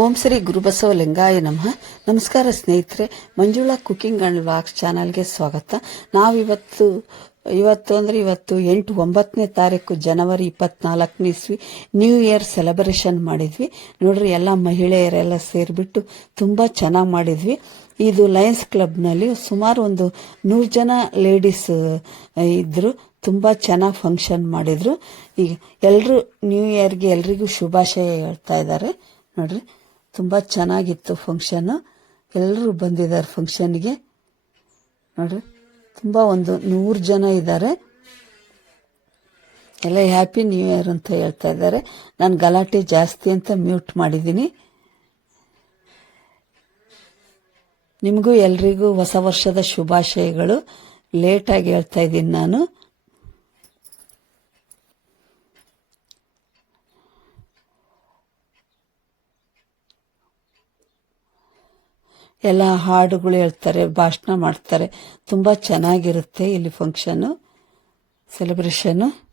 ಓಂ ಶ್ರೀ ಗುರುಬಸವ ಲಿಂಗಾಯ ನಮಃ. ನಮಸ್ಕಾರ ಸ್ನೇಹಿತರೆ, ಮಂಜುಳಾ ಕುಕಿಂಗ್ ಅಂಡ್ ವಾಕ್ಸ್ ಚಾನಲ್ಗೆ ಸ್ವಾಗತ. ನಾವಿವತ್ತು, ಇವತ್ತು ಅಂದರೆ ಇವತ್ತು ಎಂಟು ಒಂಬತ್ತನೇ ತಾರೀಕು ಜನವರಿ ಇಪ್ಪತ್ನಾಲ್ಕನೇ ಇಸ್ವಿ ನ್ಯೂ ಇಯರ್ ಸೆಲೆಬ್ರೇಷನ್ ಮಾಡಿದ್ವಿ. ನೋಡ್ರಿ, ಎಲ್ಲ ಮಹಿಳೆಯರೆಲ್ಲ ಸೇರಿಬಿಟ್ಟು ತುಂಬ ಚೆನ್ನಾಗಿ ಮಾಡಿದ್ವಿ. ಇದು ಲಯನ್ಸ್ ಕ್ಲಬ್ನಲ್ಲಿ ಸುಮಾರು ಒಂದು ನೂರು ಜನ ಲೇಡೀಸ್ ಇದ್ದರು ತುಂಬ ಚೆನ್ನಾಗಿ ಫಂಕ್ಷನ್ ಮಾಡಿದರು. ಈಗ ಎಲ್ಲರೂ ನ್ಯೂ ಇಯರ್ಗೆ ಎಲ್ರಿಗೂ ಶುಭಾಶಯ ಹೇಳ್ತಾ ಇದ್ದಾರೆ. ನೋಡ್ರಿ. ತುಂಬ ಚೆನ್ನಾಗಿತ್ತು ಫಂಕ್ಷನ್ನು ಎಲ್ಲರೂ ಬಂದಿದ್ದಾರೆ ಫಂಕ್ಷನ್ಗೆ ನೋಡ್ರಿ, ತುಂಬ ಒಂದು ನೂರು ಜನ ಇದ್ದಾರೆ. ಎಲ್ಲ ಹ್ಯಾಪಿ ನ್ಯೂ ಇಯರ್ ಅಂತ ಹೇಳ್ತಾ ಇದ್ದಾರೆ. ನಾನು ಗಲಾಟೆ ಜಾಸ್ತಿ ಅಂತ ಮ್ಯೂಟ್ ಮಾಡಿದ್ದೀನಿ. ನಿಮಗೂ ಎಲ್ರಿಗೂ ಹೊಸ ವರ್ಷದ ಶುಭಾಶಯಗಳು. ಲೇಟಾಗಿ ಹೇಳ್ತಾ ಇದ್ದೀನಿ ನಾನು. ಎಲ್ಲ ಹಾಡುಗಳು ಹೇಳ್ತಾರೆ ಭಾಷಣ ಮಾಡ್ತಾರೆ. ತುಂಬ ಚೆನ್ನಾಗಿರುತ್ತೆ ಇಲ್ಲಿ ಫಂಕ್ಷನ್ನು ಸೆಲೆಬ್ರೇಷನ್ನು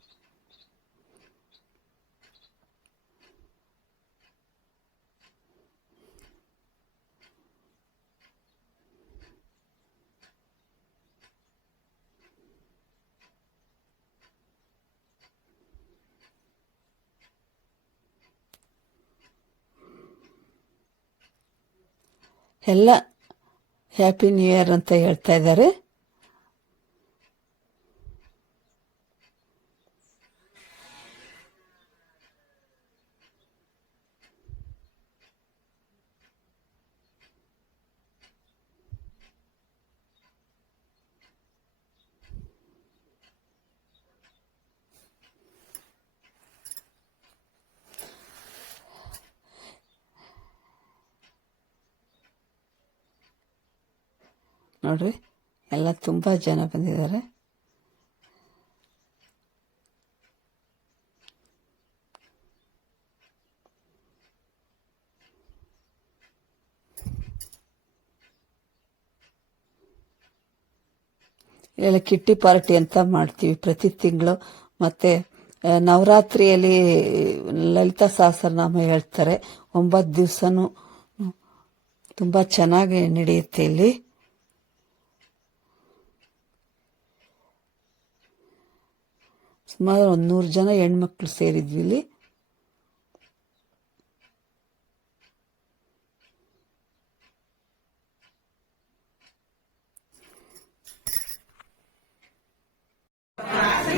ಎಲ್ಲ ಹ್ಯಾಪಿ ನ್ಯೂ ಇಯರ್ ಅಂತ ಹೇಳ್ತಾ ಇದ್ದಾರೆ. ನೋಡ್ರಿ ಎಲ್ಲ ತುಂಬ ಜನ ಬಂದಿದ್ದಾರೆ. ಇಲ್ಲೆಲ್ಲ ಕಿಟ್ಟಿ ಪಾರ್ಟಿ ಅಂತ ಮಾಡ್ತೀವಿ ಪ್ರತಿ ತಿಂಗಳು. ಮತ್ತೆ ನವರಾತ್ರಿಯಲ್ಲಿ ಲಲಿತಾ ಸಹಸ್ರನಾಮ ಹೇಳ್ತಾರೆ. ಒಂಬತ್ತು ದಿವಸನೂ ತುಂಬ ಚೆನ್ನಾಗಿ ನಡೆಯುತ್ತೆ ಇಲ್ಲಿ. ಸುಮಾರು ಒಂದು ನೂರು ಜನ ಹೆಣ್ಮಕ್ಳು ಸೇರಿದ್ವಿ ಇಲ್ಲಿ.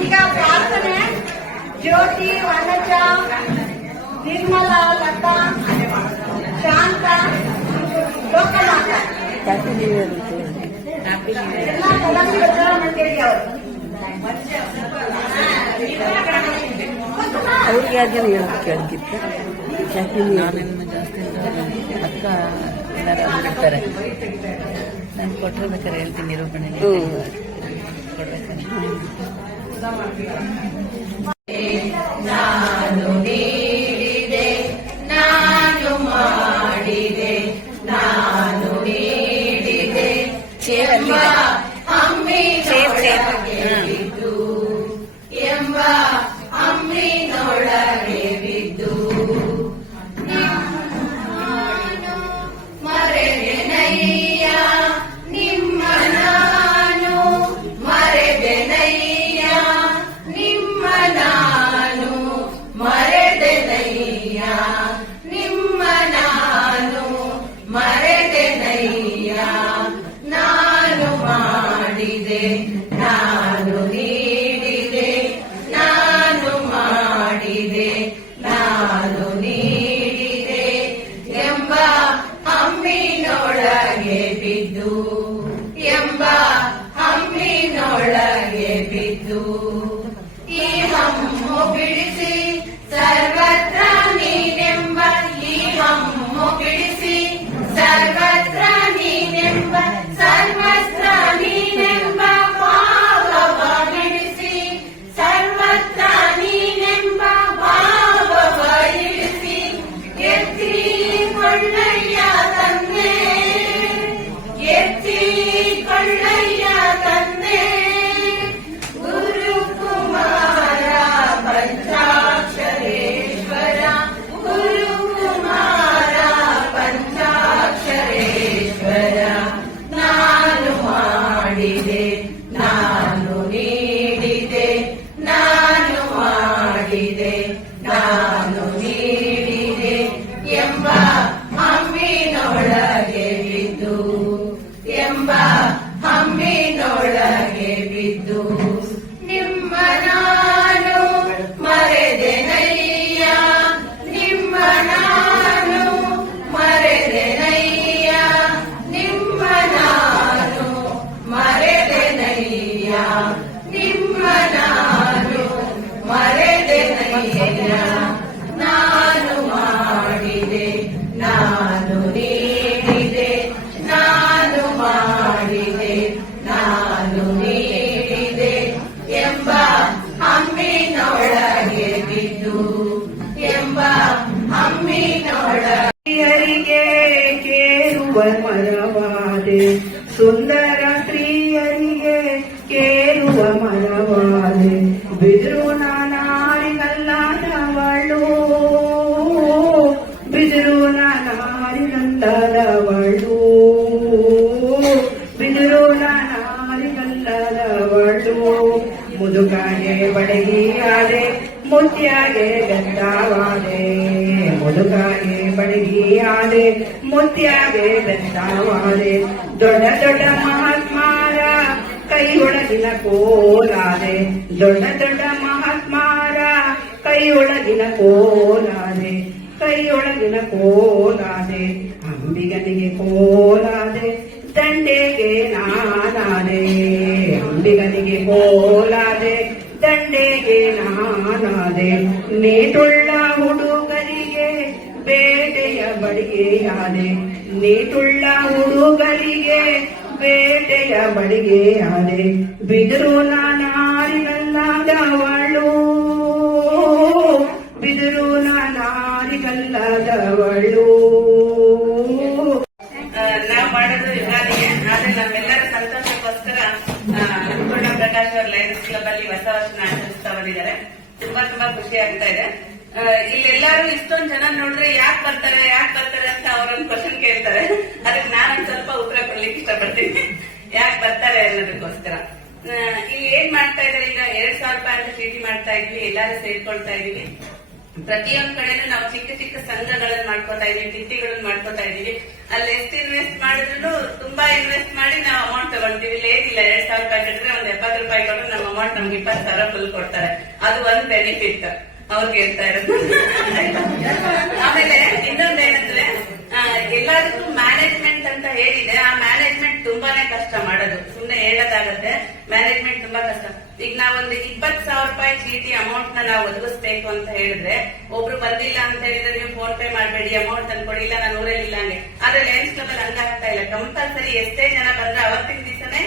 ಈಗ ಪ್ರಾರ್ಥನೆ ಜ್ಯೋತಿ ವನಜ ನಿರ್ಮಲ ಲತಾ ಶಾಂತ ಲೋಕನಾಥ. ಎಲ್ಲ ಕಲಂಗಿ ಉತ್ತರ ಅವರು. ಅವ್ರಿಗೆ ಯಾರಿಗಾರು ಹೇಳೋದು ಕೇಳ್ತಿತ್ತು ಯಾಕೆ ನಾನು ಜಾಸ್ತಿ ಅಕ್ಕ ಎಲ್ಲರೂ ಬಿಡ್ತಾರೆ ನಾನು ಕೊಟ್ಟರೆ ಬೇಕಾದ್ರೆ ಹೇಳ್ತೀನಿ ನಿರೂಪಣೆ ಹ್ಞೂ ಕೊಡ್ಬೇಕಾದ್ರೆ ಅಮ್ಮಿ ಗುರುಕುಮಾರ di ಮುತ್ಯಾಗೆ ಬೆಂದಾವಾದೆ ಮುದುಕಾಗೆ ಬಡಗಿಯಾದೆ ಮುತ್ಯಾಗೆ ಬೆಂದಾವಾದೆ ದೊಡ್ಡ ದೊಡ್ಡ ಮಹಾತ್ಮಾರ ಕೈಯೊಳಗಿನ ಕೋಲಾದೆ ದೊಡ್ಡ ದೊಡ್ಡ ಮಹಾತ್ಮಾರ ಕೈಯೊಳಗಿನ ಕೋಲಾದೆ ಕೈಯೊಳಗಿನ ಕೋಲಾದೆ ಅಂಬಿಗನಿಗೆ ಕೋಲಾದೆ ದಂಡೆಗೆ ನಾನಾದೆ ಅಂಬಿಗನಿಗೆ ಕೋಲಾದೆ ನೇಟುಳ್ಳ ಹುಡುಗರಿಗೆ ಬೇಟೆಯ ಬಡಿಗೆಯಾದೆ ನೀಟುಳ್ಳ ಹುಡುಗರಿಗೆ ಬೇಟೆಯ ಬಡಿಗೆಯಾದೆ ಬಿದಿರು ನಾನಾರಿಗಲ್ಲದವಳು ಬಿದಿರು ನಾನಾರಿಗಲ್ಲದವಳು ನಾವು ಮಾಡೋದು ಯುಗಾದಿಗೆ ಆದ್ರೆ ನಮ್ಮೆಲ್ಲರ ಸಂತೋಷಕ್ಕೋಸ್ಕರ ಆ, ಅನ್ನಪೂರ್ಣ ಪ್ರಕಾಶ್ ಅವ್ರ ಲಯನ್ಸ್ ಕ್ಲಬ್ ಅಲ್ಲಿ ಹೊಸ ವರ್ಷನ ಆಚರಿಸ್ತಾ ಬಂದಿದ್ದಾರೆ ತುಂಬಾ ತುಂಬಾ ಖುಷಿ ಆಗ್ತಾ ಇದೆ ಆ, ಇಲ್ಲೆಲ್ಲರೂ ಇಷ್ಟೊಂದು ಜನ ನೋಡಿದ್ರೆ ಯಾಕೆ ಬರ್ತಾರೆ ಯಾಕೆ ಬರ್ತಾರೆ ಅಂತ ಅವರೊಂದು ಕ್ವಶನ್ ಕೇಳ್ತಾರೆ ಅದಕ್ಕೆ ನಾನೊಂದ್ ಸ್ವಲ್ಪ ಉತ್ತರ ಕೊಡ್ಲಿಕ್ಕೆ ಇಷ್ಟಪಡ್ತೀನಿ ಯಾಕೆ ಬರ್ತಾರೆ ಅನ್ನೋದಕ್ಕೋಸ್ಕರ ಆ, ಇಲ್ಲಿ ಏನ್ ಮಾಡ್ತಾ ಇದ್ದಾರೆ ಈಗ ಎರಡ್ ಸಾವಿರ ರೂಪಾಯಿ ಅಂತ ಚೀಟಿ ಮಾಡ್ತಾ ಇದ್ವಿ ಎಲ್ಲಾರು ಸೇರ್ಕೊಳ್ತಾ ಇದೀವಿ ಪ್ರತಿಯೊಂದ್ ಕಡೆನೂ ನಾವು ಚಿಕ್ಕ ಚಿಕ್ಕ ಸಂಘಗಳನ್ನ ಮಾಡ್ಕೊತಾ ಇದೀವಿ ಟಿಟ್ಟಿಗಳನ್ನ ಮಾಡ್ಕೊತಾ ಇದೀವಿ ಅಲ್ಲಿ ಎಷ್ಟು ಇನ್ವೆಸ್ಟ್ ಮಾಡಿದ್ರು ತುಂಬಾ ಇನ್ವೆಸ್ಟ್ ಮಾಡಿ ನಾವು ಅಮೌಂಟ್ ತಗೊಳ್ತೀವಿ. ಇಲ್ಲಿ ಏನಿಲ್ಲ ಎರಡ್ ಸಾವಿರ ರೂಪಾಯಿ ಕಟ್ಟಿದ್ರೆ ಒಂದ್ ಎಪ್ಪತ್ತು ರೂಪಾಯಿ ಕೊಟ್ಟು ನಮ್ಮ ಅಮೌಂಟ್ ನಮ್ಗೆ ಇಪ್ಪತ್ತು ಸಾವಿರ ಫುಲ್ ಕೊಡ್ತಾರೆ. ಅದು ಒಂದ್ ಬೆನಿಫಿಟ್ ಅವ್ರಿಗೆ ಇರ್ತಾ ಇರೋದು. ಆಮೇಲೆ ಇನ್ನೊಂದ್ ಏನಂದ್ರೆ ಆ, ಎಲ್ಲದಕ್ಕೂ ಮ್ಯಾನೇಜ್ಮೆಂಟ್ ಅಂತ ಹೇಳಿದೆ ಆ ಮ್ಯಾನೇಜ್ಮೆಂಟ್ ತುಂಬಾನೇ ಕಷ್ಟ ಮಾಡೋದು. ಸುಮ್ನೆ ಹೇಳೋದಾಗತ್ತೆ ಮ್ಯಾನೇಜ್ಮೆಂಟ್ ತುಂಬಾ ಕಷ್ಟ. ಈಗ ನಾವೊಂದು ಇಪ್ಪತ್ ಸಾವಿರ ರೂಪಾಯಿ ಚೀಟಿ ಅಮೌಂಟ್ನ ನಾವು ಒದಗಿಸ್ಬೇಕು ಅಂತ ಹೇಳಿದ್ರೆ, ಒಬ್ರು ಬಂದಿಲ್ಲ ಅಂತ ಹೇಳಿದ್ರೆ ನೀವು ಫೋನ್ ಪೇ ಮಾಡಬೇಡಿ ಅಮೌಂಟ್ ತಂದ್ಕೊಡಿ, ಇಲ್ಲ ನಾನು ಊರಲ್ಲಿ ಇಲ್ಲ ಹಂಗೆ ಆದ್ರೆ ಲಯನ್ಸ್ ಕ್ಲಬ್ ಹಂಗ ಹಂಗಾಗ್ತಾ ಇಲ್ಲ. ಕಂಪಲ್ಸರಿ ಎಷ್ಟೇ ಜನ ಬಂದ್ರೆ ಅವತ್ತಿನ ದಿವಸನೇ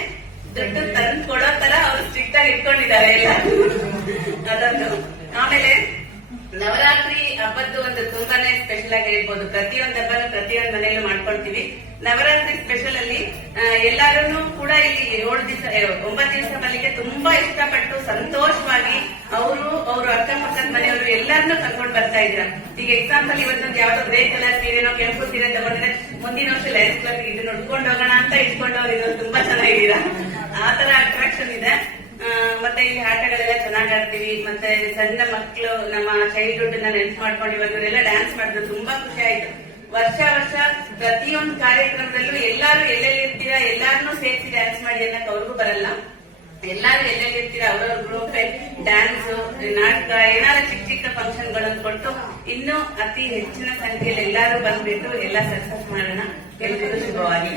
ದುಡ್ಡು ತಂದು ಕೊಡೋ ತರ ಅವ್ರು ಸ್ಟ್ರಿಕ್ಟ್ ಆಗಿ ಇಟ್ಕೊಂಡಿದ್ದಾರೆ ಎಲ್ಲ. ಅದನ್ನು ಆಮೇಲೆ ನವರಾತ್ರಿ ಹಬ್ಬದ್ದು ಒಂದು ತುಂಬಾನೇ ಸ್ಪೆಷಲ್ ಆಗಿ ಹೇಳ್ಬೋದು. ಪ್ರತಿಯೊಂದು ಹಬ್ಬನು ಪ್ರತಿಯೊಂದು ಮನೆಯಲ್ಲೂ ಮಾಡ್ಕೊಳ್ತೀವಿ. ನವರಾತ್ರಿ ಸ್ಪೆಷಲ್ ಅಲ್ಲಿ ಎಲ್ಲಾರು ಕೂಡ ಇಲ್ಲಿ ಏಳು ದಿವಸ ಒಂಬತ್ತು ದಿವಸ ಬರ್ಲಿಕ್ಕೆ ತುಂಬಾ ಇಷ್ಟಪಟ್ಟು ಸಂತೋಷವಾಗಿ ಅವರು ಅವರು ಅಕ್ಕಪಕ್ಕದ ಮನೆಯವರು ಎಲ್ಲರನ್ನೂ ಕರ್ಕೊಂಡು ಬರ್ತಾ ಇದ್ರ ಈಗ ಎಕ್ಸಾಂಪಲ್ ಇವತ್ತೊಂದು ಯಾವ್ದೋ ಗ್ರೇ ಕಲರ್ ಸೀರೆನೋ ಕೆಂಪು ಸೀರೆ ತಗೊಂಡ್ರೆ ಮುಂದಿನ ವರ್ಷ ಲೈಫ್ ಕ್ಲಬ್ ಇದನ್ನ ಉಟ್ಕೊಂಡು ಹೋಗೋಣ ಅಂತ ಇಟ್ಕೊಂಡವ್ರು ಇದು ತುಂಬಾ ಚೆನ್ನಾಗಿದ್ದೀರಾ? ಆತರ ತರ ಅಟ್ರಾಕ್ಷನ್ ಇದೆ. ಮತ್ತೆ ಇಲ್ಲಿ ಆಟಗಳೆಲ್ಲ ಚೆನ್ನಾಗಿ ಆಡ್ತೀವಿ ಮತ್ತೆ ಸಣ್ಣ ಮಕ್ಕಳು ನಮ್ಮ ಚೈಲ್ಡ್ಹುಡ್ ನೆನ್ಪು ಮಾಡ್ಕೊಂಡು ಇವರೆಲ್ಲ ಡ್ಯಾನ್ಸ್ ಮಾಡಿದ್ರು ತುಂಬಾ ಖುಷಿ ಆಯ್ತು. ವರ್ಷ ವರ್ಷ ಪ್ರತಿಯೊಂದು ಕಾರ್ಯಕ್ರಮದಲ್ಲೂ ಎಲ್ಲಾರು ಎಲ್ಲೆಲ್ಲಿ ಇರ್ತೀರಾ ಎಲ್ಲಾರನ್ನೂ ಸೇರಿಸಿ ಡ್ಯಾನ್ಸ್ ಮಾಡಿ ಅನ್ನಕ್ ಅವ್ರಿಗೂ ಬರಲ್ಲ. ಎಲ್ಲಾರು ಎಲ್ಲೆಲ್ಲಿ ಇರ್ತೀರಾ, ಅವ್ರವ್ರ ಗ್ರೂಪ್ ಡ್ಯಾನ್ಸ್ ನಾಟಕ, ಏನಾದ್ರು ಚಿಕ್ಕ ಚಿಕ್ಕ ಫಂಕ್ಷನ್ಗಳನ್ನು ಕೊಟ್ಟು ಇನ್ನೂ ಅತಿ ಹೆಚ್ಚಿನ ಸಂಖ್ಯೆಯಲ್ಲಿ ಎಲ್ಲಾರು ಬಂದ್ಬಿಟ್ಟು ಎಲ್ಲ ಸಕ್ಸಸ್ ಮಾಡೋಣ. ಎಲ್ರಿಗೂ ಶುಭವಾಗಿ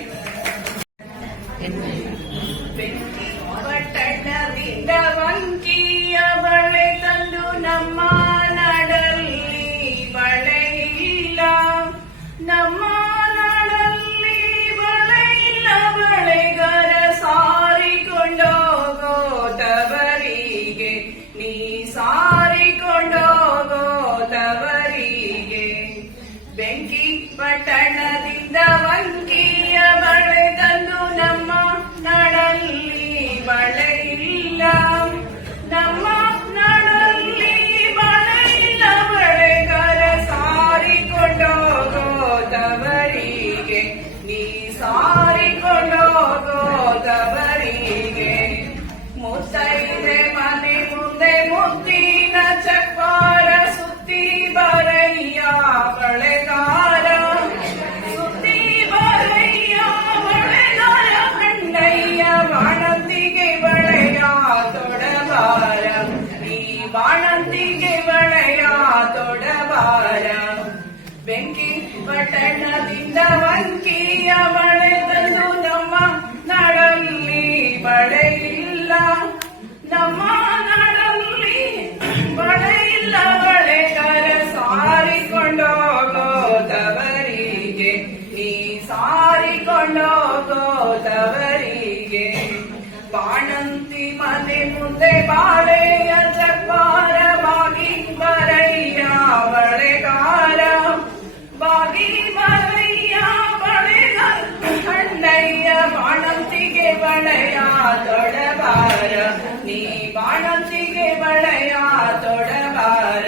ಪಟ್ಟಣದಿಂದ ನಾಡಲ್ಲಿ ಪಟ್ಟಣದಿಂದ ವಂಕಿಯ ಬಳೆ ತಂದು ನಮ್ಮ ನಾಡಲ್ಲಿ ಬಳೆಯಿಲ್ಲ ನಮ್ಮ ನಾಡಲ್ಲಿ ಬಳೆ ಇಲ್ಲ ಬಳೆಗಾರ ಸಾರಿಕೊಂಡೋಗೋ ತವರಿಗೆ ನೀ ಸಾರಿಕೊಂಡೋಗೋ ತವರಿಗೆ ಬಾಣಂತಿ ಮನೆ ಮುಂದೆ ಬಾಳೆಯ തൊടപാര നീ ಬಾಣಂತಿಗೆ ಬಳೆಯ ತೊಡಬಾರ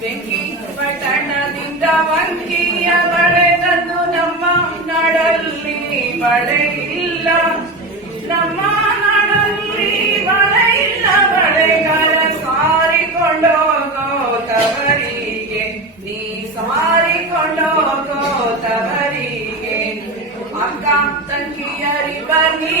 ಬೆಂಕಿ ಪಟ್ಟಣದಿಂದ ವಂಕಿಯ ಬಳೆ ತಂದು ನಮ್ಮ ನಾಡಲ್ಲಿ ಬಳೆ ಇಲ್ಲ ನಮ್ಮ ನಾಡಲ್ಲಿ ಬಳೆ ಇಲ್ಲ ಬಳೆಗಾರ ಸಾರಿಕೊಂಡೋಗೋ ತವರಿಗೆ ನೀ ಸಾರಿಕೊಂಡೋಗೋ ತವರಿಗೆ ಅಕ್ಕ ತಂಗಿಯರಿ ಬನ್ನಿ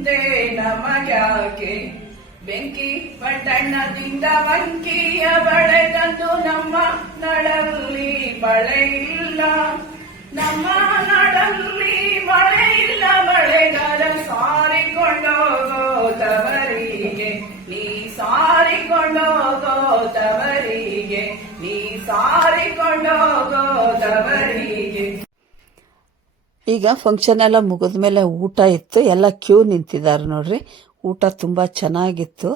ಚಿಂತೆ ನಮಗ್ಯಾಕೆ? ಬೆಂಕಿ ಪಟ್ಟಣ್ಣದಿಂದ ಬಂಕಿಯ ಬಳೆ ತಂದು ನಮ್ಮ ನಡಲ್ಲಿ ಬಳೆ ಇಲ್ಲ. ನಮ್ಮ ನಡಲ್ಲಿ ಮಳೆ ಇಲ್ಲ. ಮಳೆಗಾಲ ಸಾರಿಕೊಂಡೋಗೋ ತವರಿಗೆ, ನೀ ಸಾರಿಕೊಂಡೋಗೋ ತವರಿಗೆ, ನೀ ಸಾರಿಕೊಂಡೋಗೋ ತವರಿಗೆ. ಈಗ ಫಂಕ್ಷನ್ ಎಲ್ಲ ಮುಗಿದ್ಮೇಲೆ ಊಟ ಇತ್ತು. ಎಲ್ಲ ಕ್ಯೂ ನಿಂತಿದ್ದಾರೆ ನೋಡ್ರಿ. ಊಟ ತುಂಬ ಚೆನ್ನಾಗಿತ್ತು.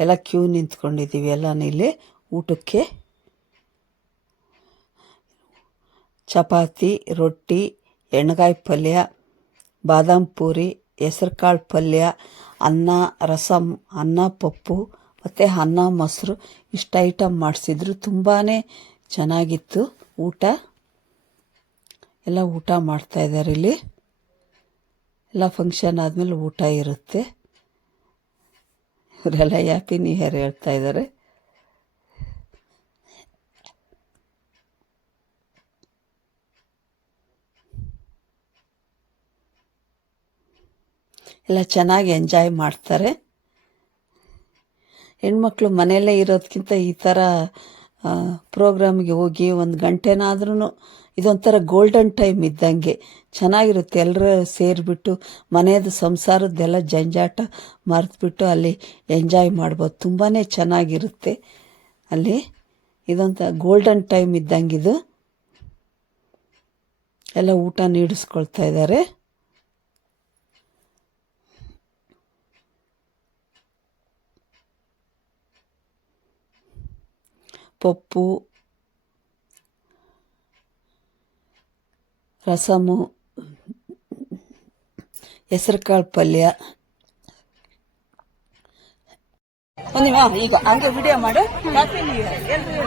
ಎಲ್ಲ ಕ್ಯೂ ನಿಂತ್ಕೊಂಡಿದ್ದೀವಿ ಎಲ್ಲ ಇಲ್ಲಿ ಊಟಕ್ಕೆ. ಚಪಾತಿ, ರೊಟ್ಟಿ, ಎಣ್ಗಾಯಿ ಪಲ್ಯ, ಬಾದಾಮ್ ಪೂರಿ, ಹೆಸರುಕಾಳು ಪಲ್ಯ, ಅನ್ನ ರಸಮ್ ಅನ್ನ, ಪಪ್ಪು ಮತ್ತು ಅನ್ನ, ಮೊಸರು ಇಷ್ಟು ಐಟಮ್ ಮಾಡಿಸಿದ್ರು. ತುಂಬಾ ಚೆನ್ನಾಗಿತ್ತು ಊಟ. ಎಲ್ಲ ಊಟ ಮಾಡ್ತಾಯಿದ್ದಾರೆ ಇಲ್ಲಿ. ಎಲ್ಲ ಫಂಕ್ಷನ್ ಆದಮೇಲೆ ಊಟ ಇರುತ್ತೆ. ಇವರೆಲ್ಲ ಹ್ಯಾಪಿ ನ್ಯೂ ಇಯರ್ ಹೇಳ್ತಾ ಇದ್ದಾರೆ. ಎಲ್ಲ ಚೆನ್ನಾಗಿ ಎಂಜಾಯ್ ಮಾಡ್ತಾರೆ. ಹೆಣ್ಮಕ್ಳು ಮನೆಯಲ್ಲೇ ಇರೋದಕ್ಕಿಂತ ಈ ಥರ ಪ್ರೋಗ್ರಾಮ್ಗೆ ಹೋಗಿ ಒಂದು ಗಂಟೆನಾದ್ರೂ ಇದೊಂಥರ ಗೋಲ್ಡನ್ ಟೈಮ್ ಇದ್ದಂಗೆ. ಚೆನ್ನಾಗಿರುತ್ತೆ ಎಲ್ಲರೂ ಸೇರಿಬಿಟ್ಟು ಮನೆಯದು ಸಂಸಾರದ್ದೆಲ್ಲ ಜಂಜಾಟ ಮರೆತುಬಿಟ್ಟು ಅಲ್ಲಿ ಎಂಜಾಯ್ ಮಾಡ್ಬೋದು. ತುಂಬಾ ಚೆನ್ನಾಗಿರುತ್ತೆ. ಅಲ್ಲಿ ಇದೊಂಥ ಗೋಲ್ಡನ್ ಟೈಮ್ ಇದ್ದಂಗಿದು ಎಲ್ಲ ಊಟ ನೀಡಿಸ್ಕೊಳ್ತಾ ಇದ್ದಾರೆ. ಪಪ್ಪು ರಸಮು ಹೆಸರುಕಾಳು ಪಲ್ಯ. ಒಂದಿವ ಈಗ ಹಂಗೆ ವಿಡಿಯೋ ಮಾಡು. ಹ್ಯಾಪಿ ನ್ಯೂ ಇಯರ್ ಎಲ್ರು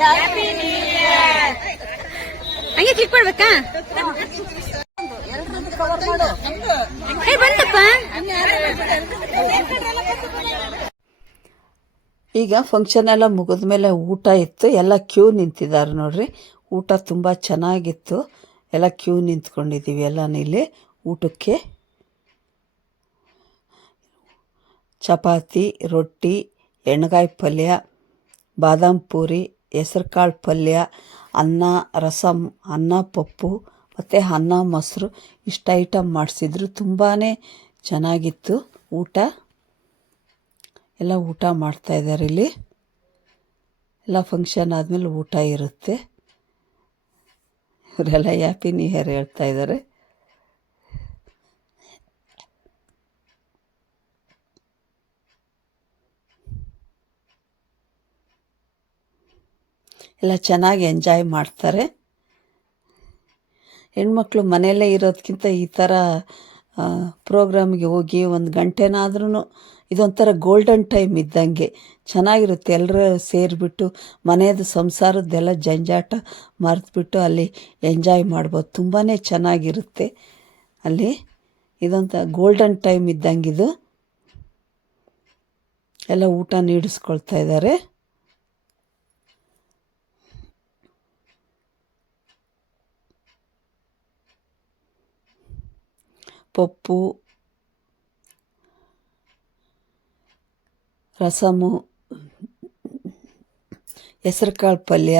ಹ್ಯಾಪಿ ನ್ಯೂ ಇಯರ್ ಹಂಗೆ ಕ್ಲಿಕ್ ಮಾಡ್ಬೇಕಾ? ಈಗ ಫಂಕ್ಷನ್ ಎಲ್ಲ ಮುಗಿದ್ಮೇಲೆ ಊಟ ಇತ್ತು. ಎಲ್ಲ ಕ್ಯೂ ನಿಂತಿದ್ದಾರೆ ನೋಡ್ರಿ. ಊಟ ತುಂಬ ಚೆನ್ನಾಗಿತ್ತು. ಎಲ್ಲ ಕ್ಯೂ ನಿಂತ್ಕೊಂಡಿದ್ದೀವಿ ಎಲ್ಲ ಇಲ್ಲಿ. ಊಟಕ್ಕೆ ಚಪಾತಿ, ರೊಟ್ಟಿ, ಎಣ್ಗಾಯಿ ಪಲ್ಯ, ಬಾದಾಮ್ ಪೂರಿ, ಹೆಸರುಕಾಳು ಪಲ್ಯ ಅನ್ನ, ರಸಂ, ಅನ್ನ, ಪಪ್ಪು ಮತ್ತು ಅನ್ನ, ಮೊಸರು ಇಷ್ಟು ಐಟಮ್ ಮಾಡಿಸಿದ್ರು. ತುಂಬಾ ಚೆನ್ನಾಗಿತ್ತು ಊಟ. ಎಲ್ಲ ಊಟ ಮಾಡ್ತಾಯಿದ್ದಾರೆ ಇಲ್ಲಿ. ಎಲ್ಲ ಫಂಕ್ಷನ್ ಆದಮೇಲೆ ಊಟ ಇರುತ್ತೆ. ಇವರೆಲ್ಲ ಹ್ಯಾಪಿ ನ್ಯೂ ಇಯರ್ ಹೇಳ್ತಾ ಎಲ್ಲ ಚೆನ್ನಾಗಿ ಎಂಜಾಯ್ ಮಾಡ್ತಾರೆ. ಹೆಣ್ಮಕ್ಳು ಮನೆಯಲ್ಲೇ ಇರೋದಕ್ಕಿಂತ ಈ ಥರ ಪ್ರೋಗ್ರಾಮ್ಗೆ ಹೋಗಿ ಒಂದು ಗಂಟೆನಾದ್ರೂ ಇದೊಂಥರ ಗೋಲ್ಡನ್ ಟೈಮ್ ಇದ್ದಂಗೆ. ಚೆನ್ನಾಗಿರುತ್ತೆ. ಎಲ್ಲರೂ ಸೇರಿಬಿಟ್ಟು ಮನೆಯದು ಸಂಸಾರದ್ದೆಲ್ಲ ಜಂಜಾಟ ಮರೆತುಬಿಟ್ಟು ಅಲ್ಲಿ ಎಂಜಾಯ್ ಮಾಡ್ಬೋದು. ತುಂಬಾ ಚೆನ್ನಾಗಿರುತ್ತೆ. ಅಲ್ಲಿ ಇದೊಂಥ ಗೋಲ್ಡನ್ ಟೈಮ್ ಇದ್ದಂಗಿದು. ಎಲ್ಲ ಊಟ ನೀಡಿಸ್ಕೊಳ್ತಾ ಇದ್ದಾರೆ. ಪಪ್ಪು ರಸಮು ಹೆಸರುಕಾಳು ಪಲ್ಯ.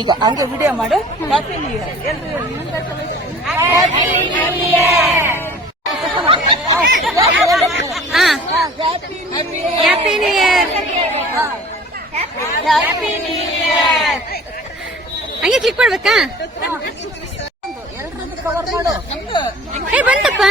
ಈಗ ಹಂಗೆ ವಿಡಿಯೋ ಮಾಡು. ಹ್ಯಾಪಿ ನ್ಯೂ ಇಯರ್ ಹಂಗೆ ಕ್ಲಿಕ್ ಮಾಡ್ಬೇಕಾ? ಬಂತಪ್ಪ.